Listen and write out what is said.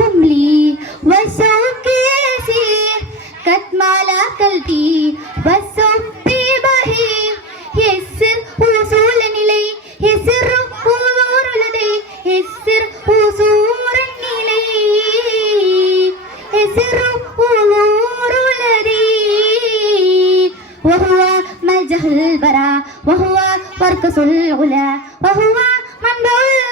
உங்களே வசோ கேசி கத்மாலா கல்தி வசோ பிபாரி எஸ்ஸிர் உசூல நிலை எஸ்ஸிர் உசூருலதை எஸ்ஸிர் உசூர நிலை எஸ்ஸிர் உசூருலதை வஹுவா மல்ஜஹல் பரா வஹுவா பர்க்கசுல் உலா வஹுவா மந்தோல்